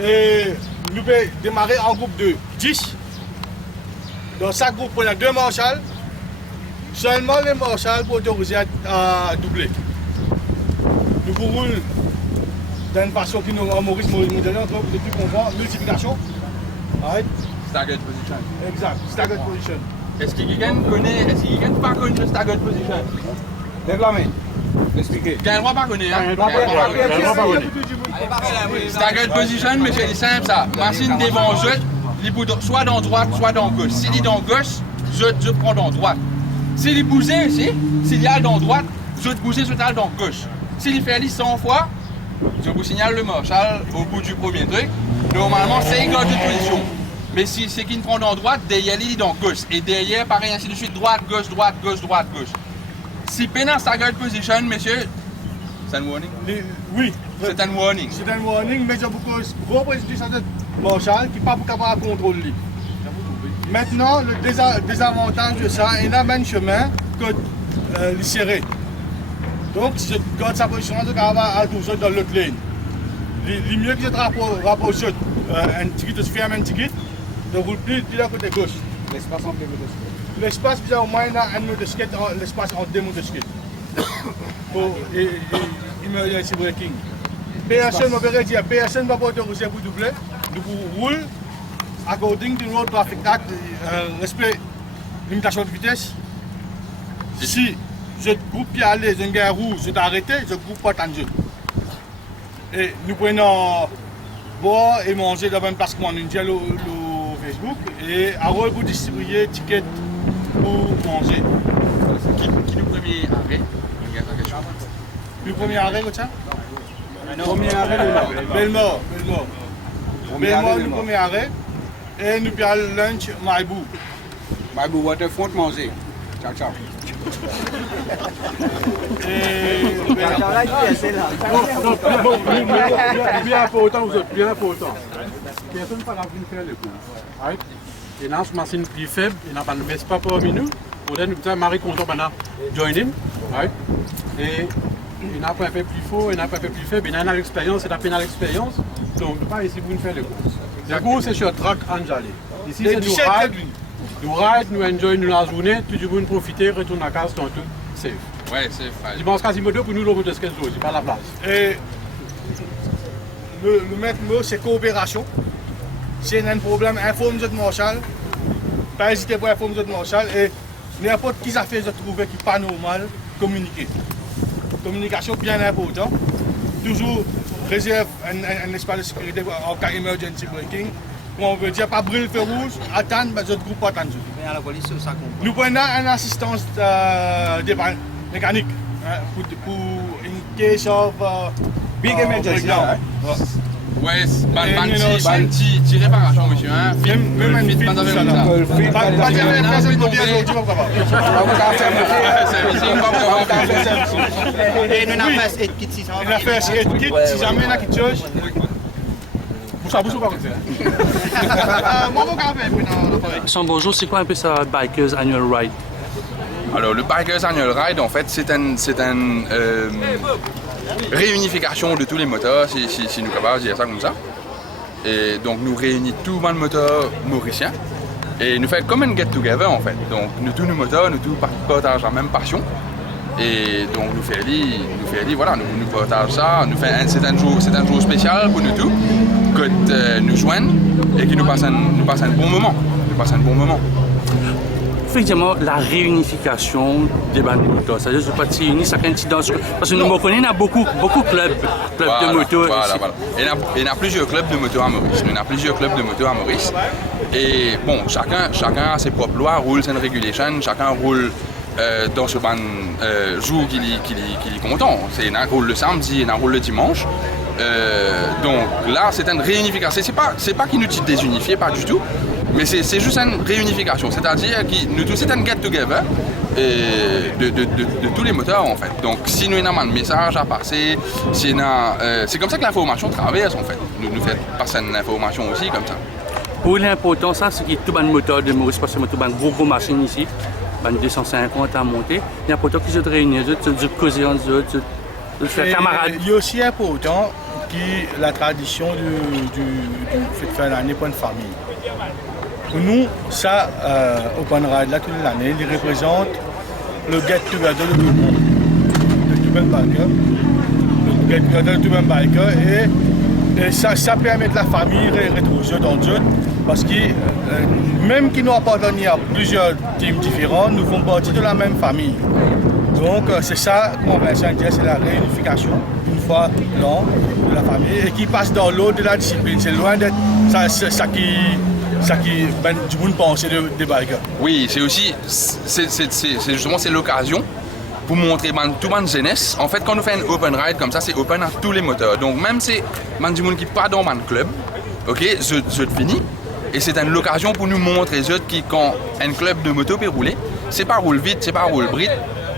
Et nous pouvons démarrer en groupe de 10. Dans chaque groupe, on a 2 marshals. Seulement les marshals pour autoriser à doubler. Nous pouvons d'une façon qui nous, Maurice nous donne entre depuis qu'on voit multiplication. Right? Staggered position. Exact, staggered position. Est-ce qu'il y a quelqu'un pas connu le staggered position? Lève la main. Expliquez. Quelqu'un pas connu, hein? Staggered position, monsieur, c'est simple ça. Machine devant jeu, soit dans droite, soit dans gauche. S'il est dans gauche, je prends dans droite. S'il est bougé ici, s'il y a dans droite, je bouger, je tape dans gauche. S'il fait 100 fois, je vous signale le marshal au bout du premier truc. Normalement, c'est égal de position. Mais si c'est qu'il prend dans droite, derrière il est dans gauche. Et derrière, pareil, ainsi de suite, droite, gauche, droite, gauche, droite, gauche. Si peine en staggered position, monsieur, c'est un warning? Oui. C'est un warning. C'est un warning, mais j'ai beaucoup de préjudice à notre marshal qui n'est pas capable de contrôler. Maintenant, le désavantage de ça, il a un chemin que les serré. Donc, si je garde sa position, je vais à 12 dans l'autre ligne. Le mieux que je rapproche un ticket, je ferme un ticket, je roule plus de côté gauche. L'espace entre les motocyclettes. L'espace, au moins, il y a un motocyclette, l'espace entre 2 motocyclettes. Pour emergency braking. Personne ne va dire, personne ne va pas autoriser pour doubler. Nous roulons according to Road Traffic Act, respect limitation de vitesse. Si je groupe qui allait, je gare rouge, je t'arrête, je groupe pas tant de jeu. Et nous prenons boire et manger dans la même place que moi, nous disons le Facebook, et après pour distribuer des tickets pour manger. Qui nous premier arrêt? Le premier arrêt, comme ça? Premier arrêt, Belmore. Le premier arrêt. Et nous prenons lunch, Maibou. Maibou, waterfront, manger. Ciao, ciao. Bien important, vous êtes bien important. Personne ne va venir faire le coup. Right? Et là, une machine plus faible, il n'a pas de Vespa parmi nous. Pour nous dire, Marie content maintenant, join in. Right? Et il n'a pas un peu plus fort, il n'a pas un peu plus faible, il a une expérience, il a pas une expérience. Donc, il ne pas ici pour nous faire le coup. Le coup, c'est sur track Anjali. Ici, c'est nous ride. Nous ride, nous enjoy nous la journée, tout le monde profiter, retourne à casa tantôt, safe. Ouais, c'est vrai. Dimanche Quasimodo pour nous, le moto c'est pas la place. Et le maître mot, c'est coopération. Si il y a un problème, informe notre marshal. Pas hésiter pour informer notre marshal. Et n'importe qui ça fait, je trouve qui n'est pas normal, communiquer. Communication bien important. Toujours réserve un espace de sécurité en cas d'emergency braking. On veut dire pas brûler le feu rouge, attendre, mais notre groupe pas attendre. Nous prenons une assistance mécanique pour in case of Big emergency. Ouais, petit réparation, monsieur. Hein? Même un film, pas ça là. Pas de personne pour dire aujourd'hui, on va pas. Et nous avons fait aide kit si ça va. Il a fait aide kit, si jamais il y a quelque chose. Boussa, pas comme ça. Moi, mon café, Son bonjour, c'est quoi un peu ça Bikers Annual Ride? Alors, le Bikers Annual Ride, en fait, c'est une réunification de tous les moteurs, si nous sommes capables de dire ça comme ça. Et donc, nous réunissons tous les moteurs mauriciens et nous faisons comme un get-together, en fait. Donc, nous tous nos moteurs, nous tous partagent la même passion. Et donc, nous faisons, voilà, nous partageons ça. C'est un jour spécial pour nous tous, que nous joignent et qui nous passe un bon moment. Effectivement, la réunification des bandes de motos, c'est-à-dire que pas réunir chacun danse. Parce que nous me connaissons, il y a beaucoup de clubs de motos. Voilà. Il y a plusieurs clubs de motos à Maurice. Et bon, chacun a ses propres lois, rules and regulations, chacun roule dans ce ban jour qu'il est content. Il y en a roule le samedi, il y en a roule le dimanche. Donc là, c'est une réunification. C'est pas qu'il nous désunifie, pas du tout. Mais c'est juste une réunification, c'est-à-dire que nous tous c'est un get-together de tous les moteurs en fait. Donc si nous avons un message à passer, c'est comme ça que l'information traverse en fait. Nous fait passer une information aussi comme ça. Pour l'important, ça, c'est que tout le moteur de Maurice, parce que tout le gros machine ici, 250 à monter, il est important qu'ils se réunissent, se causer entre eux, faire camarade. Il est aussi important que la tradition du fait de faire l'année pour une famille. Pour nous, ça, Open Ride, là, toute l'année, il représente le get-together de tout le monde. Le tout même biker. Le get-together de tout même biker. Et ça permet de la famille retrouver dans le parce que même qui nous appartiennent à plusieurs teams différents, nous faisons partie de la même famille. Donc c'est ça, comme Vincent dit, c'est la réunification une fois l'an de la famille et qui passe dans l'autre de la discipline. C'est loin d'être ça qui du monde pense des bikers. Oui, c'est aussi, c'est justement c'est l'occasion pour montrer tout le monde jeunesse. En fait, quand on fait un open ride comme ça, c'est open à tous les moteurs. Donc même si du monde qui pas dans le club, ok, je finis. Et c'est une occasion pour nous montrer qui quand un club de moto peut rouler, c'est pas roule vite, c'est pas roule bride,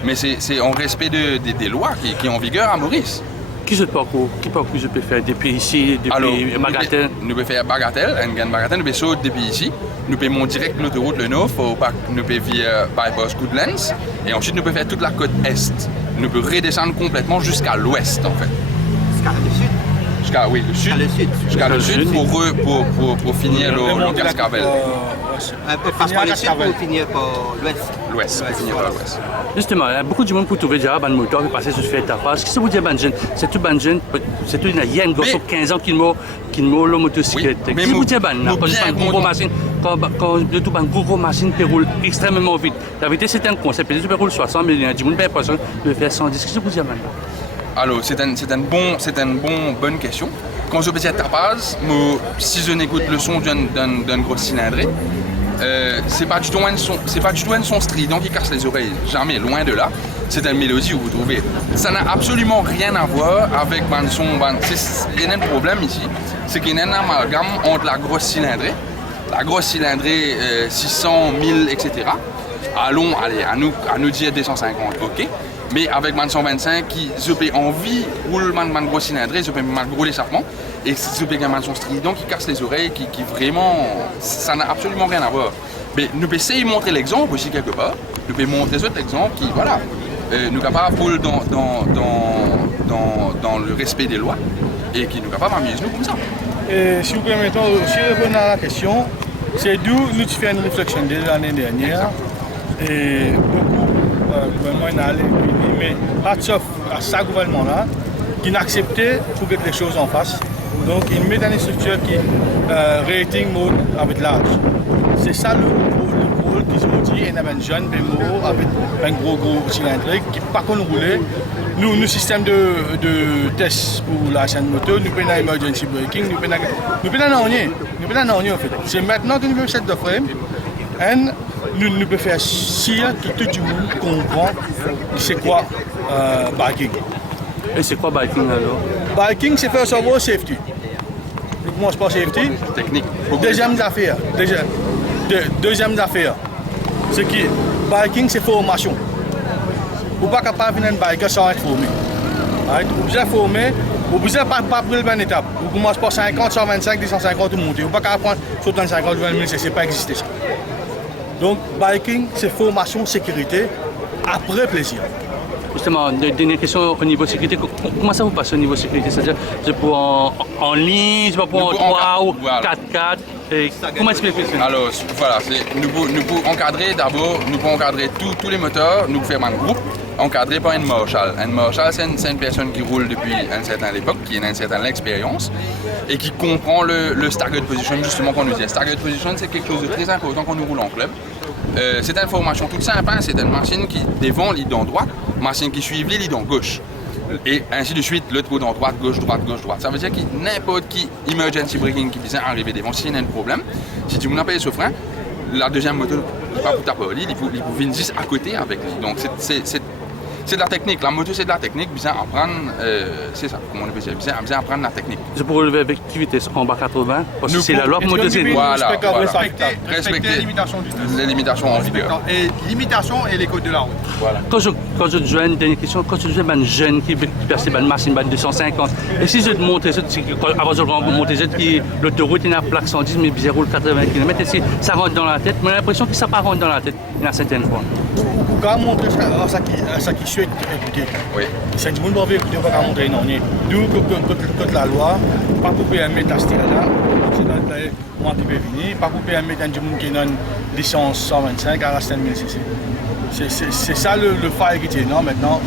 mais c'est en respect des lois qui sont en vigueur à Maurice. Quel parcours je peux faire depuis ici, depuis Bagatelle? Nous pouvons faire Bagatelle, nous pouvons sauter depuis ici, nous pouvons monter direct l'autoroute le Nord, nous pouvons via Bypass Goodlands, et ensuite nous pouvons faire toute la côte Est. Nous pouvons redescendre complètement jusqu'à l'Ouest en fait. Jusqu'à le sud? Jusqu'à le sud pour finir le Cascavel. Passe par le sud pour finir par l'ouest. L'ouest, pour finir par l'ouest. Justement, il y a beaucoup de monde pour trouver déjà un moteur qui passe sur ce tapage. Qu'est-ce que vous dites, Banjen? C'est tout Banjen, c'est tout il y a une grosse 15 ans qu'il m'a le motocyclette. Qu'est-ce que vous dites, Banjen? Quand le tout gros machine qui roule extrêmement vite. La vitesse c'est un concept, peut-être que roule 60, mais il y a du monde qui a l'impression de faire 110. Qu'est-ce que vous dites, Banjen? Alors, c'est une bonne question. Quand je fais cette tapage, si je n'écoute le son d'un gros cylindré, c'est pas du tout un son strident qui casse les oreilles, jamais, loin de là. C'est une mélodie où vous trouvez. Ça n'a absolument rien à voir avec le son. Il y a un problème ici, c'est qu'il y a un amalgame entre la grosse cylindrée 600, 1000, etc. Allons, allez, à nous dire 250, ok. Mais avec man 125 qui je peux envie roule man gros cylindré, je peux man gros les sapements et je peux man son strident qui casse les oreilles, qui vraiment ça n'a absolument rien à voir. Mais nous pouvons essayer de montrer l'exemple aussi quelque part. Nous pouvons montrer cet exemple qui voilà, nous capables de rouler dans le respect des lois et qui nous capables d'amuser nous comme ça. Et si vous permettez aussi répondre à la question, c'est d'où nous faisons une réflexion dès l'année dernière et beaucoup le gouvernement est allé, mais hats off à ce gouvernement-là qui n'a accepté pour mettre les choses en face. Donc il met dans une structure qui rating mode avec l'âge. C'est ça le rôle qu'ils ont dit. Il y a un jeune bémol avec un gros cylindrique qui pas qu'on rouler. Nous système de test pour la chaîne moto, nous prenons emergency braking, nous prenons en fait. C'est maintenant que nous faisons cette de frame. Nous pouvons faire sûr que tout le monde comprend c'est quoi biking. Et c'est quoi biking alors? Biking, c'est faire savoir safety. Nous commençons par safety. Technique. Deuxième affaire, c'est que biking, c'est formation. Vous n'êtes pas capable de faire un biker sans être formé. Vous êtes formé, vous n'êtes pas pris le bonne étape. Vous commencez par 50, 125, 250 ou monter. Vous n'êtes pas capable de prendre 50, 20 000, c'est pas exister ça. Donc, biking, c'est formation, sécurité, après plaisir. Justement, dernière question au niveau sécurité. Comment ça vous passe au niveau sécurité? C'est-à-dire, je peux en ligne, je peux en 3 ou 4x4. Comment expliquer ça? Alors, voilà, nous pouvons encadrer d'abord, nous pouvons encadrer tous les moteurs, nous faisons un groupe encadré par un marshal. Un marshal, c'est une personne qui roule depuis une certaine époque, qui a une certaine expérience et qui comprend le staggered position, justement, qu'on nous dit. Staggered position, c'est quelque chose de très important quand nous roulons en club. C'est une formation toute simple, hein, c'est une machine qui devant l'île en droite, machine qui suit l'île en gauche. Et ainsi de suite, l'autre côté en droite, gauche, droite, gauche, droite. Ça veut dire que n'importe qui emergency braking qui vient arriver devant, s'il y a un problème, si tu n'as pas ce frein, la deuxième moto n'est pas pour taper l'île, il faut venir juste à côté avec lui. Donc c'est de la technique, la moto c'est de la technique, bien apprendre, c'est ça, comment on peut dire, bien apprendre la technique. Je peux relever avec qui vitesse en bas 80, parce que c'est la loi pour motocyclette. Voilà, Respecter les limitations du test. Les limitations en vigueur. Et limitations et les codes de la route. Voilà. Quand je joue une dernière question, quand je joue un jeune qui perce une machine 250, et si je te montre, avant de monter l'autoroute, il y a une plaque 110, mais il roule 80 km, et si ça rentre dans la tête, mais j'ai l'impression que ça ne rentre pas dans la tête, il y a certaines fois. Pour montrer ça qui suit écouter. Oui. C'est du monde qui va écouter, pas qu'à monter non. D'où que la loi, pas pour permettre la style là, c'est dans le moi qui peux venir, pas pour permettre du monde qui a une licence 125 à la style 1000 cc. C'est ça le faille qui est non maintenant.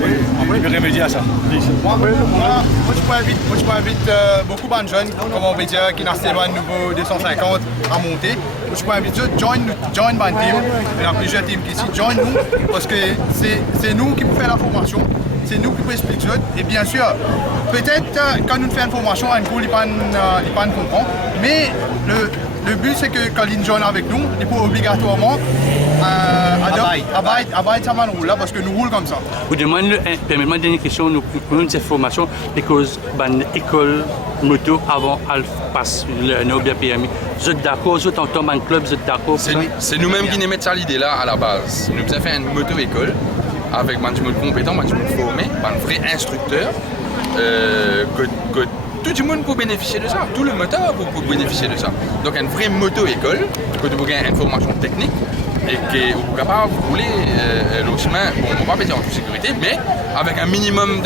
Il remédier à ça. Moi, je peux inviter beaucoup de jeunes, comme on peut dire, qui n'ont pas un nouveau 250 à monter. Je peux inviter eux, join my team, il y a plusieurs teams qui ici, join nous, parce que c'est nous qui pouvons faire la formation, c'est nous qui pouvons expliquer eux. Et bien sûr, peut-être quand nous faisons une formation, un coup, ils ne comprennent, mais le but c'est que quand ils joignent avec nous, il faut obligatoirement abide ça roule là parce que nous roulons comme ça. Vous demandez, permettez-moi une dernière question, nous prenons cette formation parce que l'école moto avant elle passe le bien permis. Vous êtes d'accord, vous êtes en tombe en club, vous êtes d'accord? C'est nous-mêmes qui nous mettons ça l'idée là à la base. Nous avons fait une moto-école avec des gens compétents, des gens formés, un vrai instructeur. Que tout le monde peut bénéficier de ça, tout le moteur peut bénéficier de ça. Donc une vraie moto-école, que vous avez une formation technique et que vous êtes capable de rouler le chemin, bon, on ne va pas dire en toute sécurité, mais avec un minimum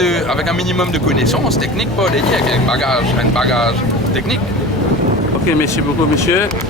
de connaissances techniques, pas avec un bagage technique. Ok, merci beaucoup monsieur.